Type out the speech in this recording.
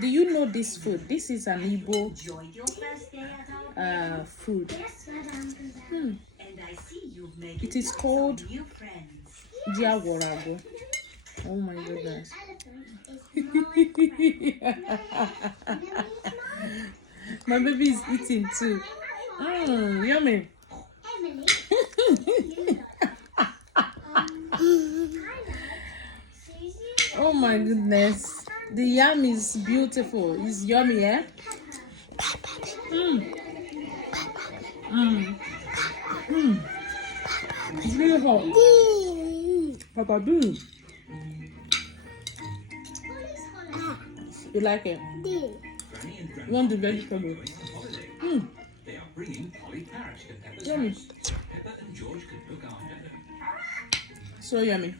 Do you know this food? This is an Igbo food. It is called Jiaworago. Oh my goodness. My baby is eating too. Yummy. Oh my goodness. The yam is beautiful. It's yummy, eh? It's really hot. Papa, do. You like it? You want the vegetable? Yummy. So yummy.